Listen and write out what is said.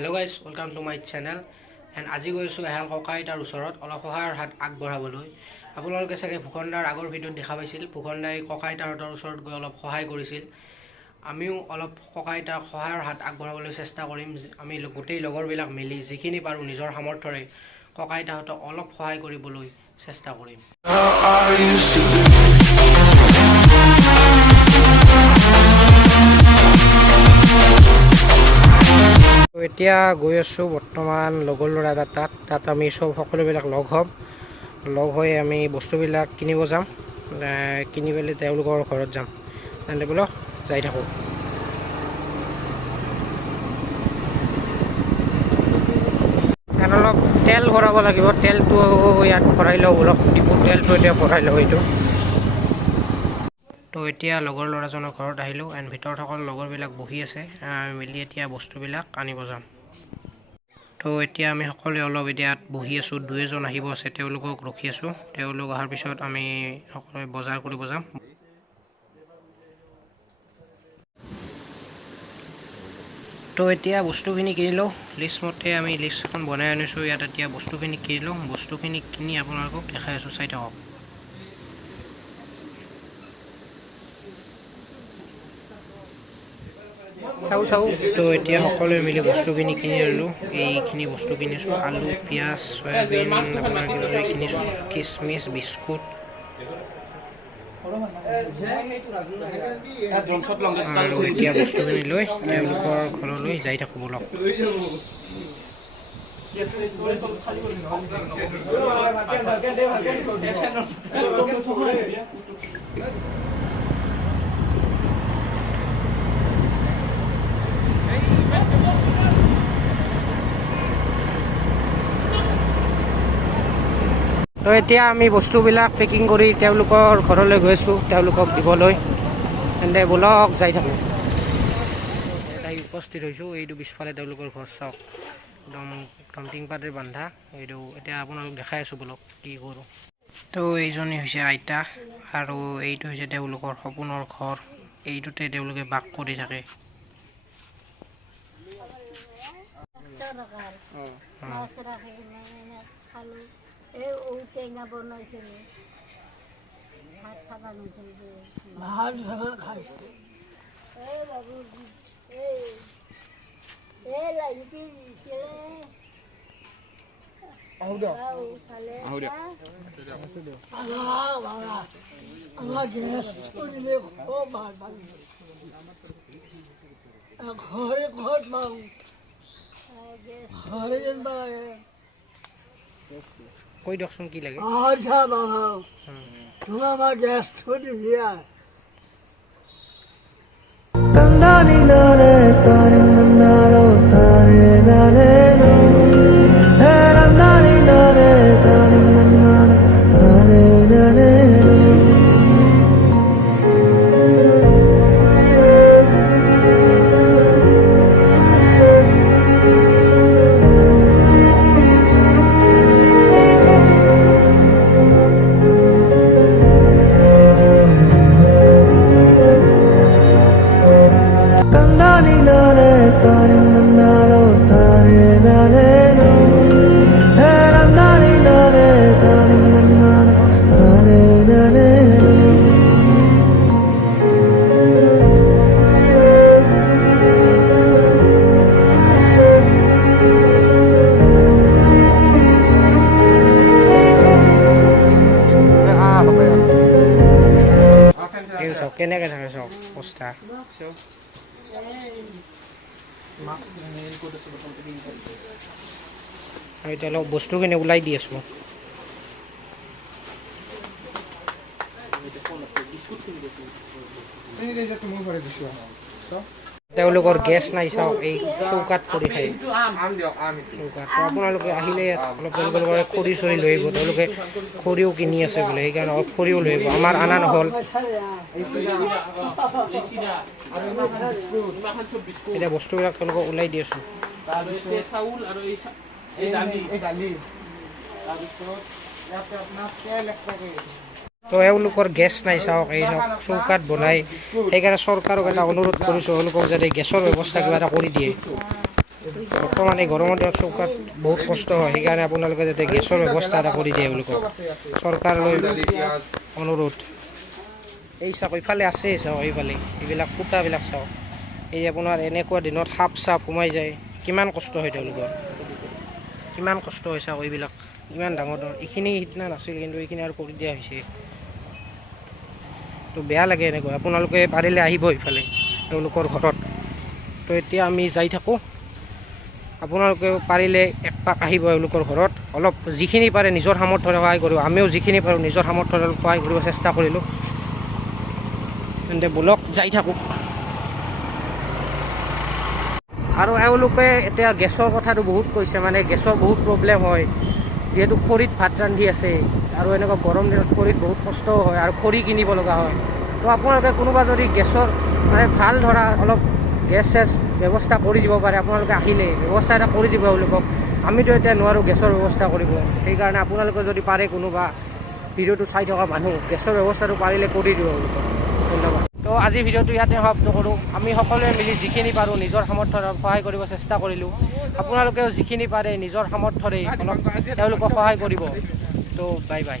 Hello guys, welcome to my channel. And আজি গৈছো এহাল ককা আইতাৰ ওচৰত অলপ সহায়ৰ হাত আগবঢ়াবলৈ। আপোনালোকে চাগে ভূখণ্ডাৰ আগৰ ভিডিঅ'ত দেখা পাইছিল, ভূখণ্ডাই ককা আইতাৰ ওচৰত গৈ অলপ সহায় কৰিছিল। আমিও অলপ ককা আইতাৰ সহায়ৰ হাত আগবঢ়াবলৈ চেষ্টা কৰিম। আমি গোটেই লগৰবিলাক মিলি যিখিনি পাৰো নিজৰ সামৰ্থৰে ককা আইতাহঁতক অলপ সহায় কৰিবলৈ চেষ্টা কৰিম। এতিয়া গৈ আছোঁ বৰ্তমান লগৰ ল'ৰা তাত আমি সকলোবিলাক লগ হৈ আমি বস্তুবিলাক কিনিব যাম, কিনি পেলাই তেওঁলোকৰ ঘৰত যাম। তেন্তে বোলো যাই থাকোঁ। অলপ তেল ভৰাব লাগিব, তেলটো ইয়াত ভৰাই লওঁ অলপ, ডিপুত তেলটো এতিয়া ভৰাই লওঁ এইটো। তো এতিয়া লগৰ ল'ৰাজনৰ ঘৰত আহিলোঁ এণ্ড ভিতৰত সকলো লগৰবিলাক বহি আছে, মিলি এতিয়া বস্তুবিলাক আনিব যাম। তো এতিয়া আমি সকলোৱে অলপ ইয়াত বহি আছোঁ, দুই এজন আহিব আছে, তেওঁলোকক ৰখি আছোঁ। তেওঁলোক অহাৰ পিছত আমি সকলোৱে বজাৰ কৰিব যাম। তো এতিয়া বস্তুখিনি কিনিলোঁ, লিষ্টমতে আমি লিষ্ট এখন বনাই আনিছোঁ। ইয়াত এতিয়া বস্তুখিনি কিনিলোঁ, বস্তুখিনি কিনি আপোনালোকক দেখাই আছোঁ, চাই থাকক। চাওঁ তো এতিয়া সকলোৱে মিলি বস্তুখিনি কিনি ল'লোঁ। এইখিনি বস্তু কিনিছোঁ, আলু, পিঁয়াজ, চয়াবিন, আপোনাৰ কিবা কিনিছোঁ, কিচমিচ, বিস্কুট। আৰু এতিয়া বস্তুখিনি লৈ তেওঁলোকৰ ঘৰলৈ যাই থাকোঁ বলক। তো এতিয়া আমি বস্তুবিলাক পেকিং কৰি তেওঁলোকৰ ঘৰলৈ গৈছোঁ, তেওঁলোকক দিবলৈ। তেন্তে বলক যাই থাকোঁ। তাই উপস্থিত হৈছোঁ, এইটো পিছফালে তেওঁলোকৰ ঘৰ চাওক, একদম টিংপাতেৰে বান্ধা। এইটো এতিয়া আপোনালোক দেখাই আছোঁ বলক কি কৰোঁ। তো এইজনী হৈছে আইতা আৰু এইটো হৈছে তেওঁলোকৰ সপোনৰ ঘৰ। এইটোতে তেওঁলোকে বাস কৰি থাকে। এই ঔটেঙা বনাইছিলে, ভাত খাব নাছিল, ভাত খাইছে। এই বাবু এই লাগিছিল আমার গ্যাস করলে খুব ভাল ঘরে ঘর পাও ঘরে যেন কৈ দিয়কচোন কি লাগে। আচ্ছা বাবা তুমি আমার গ্যাস ছুটি দিয়া তন্দানি নারে তারে নারো তারে নারে নো হে তন্দানি নারে তারে নারো তারে নারে নো। কেনেকৈ থাকে চাওক বস্তা। এতিয়া অলপ বস্তুখিনি ওলাই দি আছোঁ। তেওঁলোকৰ গেছ নাই চাওক, এই চৌকাত কৰি খায় চৌকাত। আপোনালোকে আহিলে অলপ তেওঁলোকৰ খৰি চৰি লৈ আহিব, তেওঁলোকে খৰিও কিনি আছে বোলে, সেইকাৰণে অলপ খৰিও লৈ আহিব, আমাৰ অনা নহ'ল। এতিয়া বস্তুবিলাক তেওঁলোকক ওলাই দি আছোঁ। তো এওঁলোকৰ গেছ নাই চাওক, এই চৌকাত বনাই। সেইকাৰণে চৰকাৰক এটা অনুৰোধ কৰিছোঁ, এওঁলোকক যাতে গেছৰ ব্যৱস্থা কিবা এটা কৰি দিয়ে। বৰ্তমান এই গৰমৰ দিনত চৌকাত বহুত কষ্ট হয়, সেইকাৰণে আপোনালোকে যাতে গেছৰ ব্যৱস্থা এটা কৰি দিয়ে এওঁলোকক চৰকাৰলৈ অনুৰোধ। এই চাওক এইফালে আছে, চাওক এইফালে এইবিলাক ফুটাবিলাক চাওক, এই আপোনাৰ এনেকুৱা দিনত সাপ চাপ সোমাই যায়, কিমান কষ্ট হয় তেওঁলোকৰ, কিমান কষ্ট হয় চাওক এইবিলাক ইমান ডাঙৰ ডাঙৰ। এইখিনি সিদিনা নাছিল কিন্তু এইখিনি আৰু কৰি দিয়া হৈছে, তো বেয়া লাগে এনেকুৱা। আপোনালোকে পাৰিলে আহিব ইফালে তেওঁলোকৰ ঘৰত। তো এতিয়া আমি যাই থাকোঁ, আপোনালোকে পাৰিলে এক পাক আহিব এওঁলোকৰ ঘৰত, অলপ যিখিনি পাৰে নিজৰ সামৰ্থ্যৰে সহায় কৰিব। আমিও যিখিনি পাৰোঁ নিজৰ সামৰ্থ্যৰে সহায় কৰিব চেষ্টা কৰিলোঁ। তেন্তে বলক যাই থাকোঁ। আৰু এওঁলোকে এতিয়া গেছৰ কথাটো বহুত কৈছে, মানে গেছৰ বহুত প্ৰব্লেম হয়, যিহেতু খৰিত ভাত ৰান্ধি আছে আৰু এনেকুৱা গৰম দিনত খৰিত বহুত কষ্টও হয় আৰু খৰি কিনিব লগা হয়। তো আপোনালোকে কোনোবা যদি গেছৰ মানে ভাল ধৰা অলপ গেছ চেছ ব্যৱস্থা কৰি দিব পাৰে, আপোনালোকে আহিলে ব্যৱস্থা এটা কৰি দিব এওঁলোকক। আমিতো এতিয়া নোৱাৰোঁ গেছৰ ব্যৱস্থা কৰিব, সেইকাৰণে আপোনালোকে যদি পাৰে কোনোবা ভিডিঅ'টো চাই থকা মানুহ গেছৰ ব্যৱস্থাটো পাৰিলে কৰি দিব এওঁলোকক। ধন্যবাদ। তো আজি ভিডিঅ'টো ইয়াতে সমাপ্ত কৰোঁ। আমি সকলোৱে মিলি যিখিনি পাৰোঁ নিজৰ সামৰ্থ্যৰে সহায় কৰিব চেষ্টা কৰিলোঁ। আপোনালোকেও যিখিনি পাৰে নিজৰ সামৰ্থ্যৰে অলপ তেওঁলোকক সহায় কৰিব। তো বাই বাই।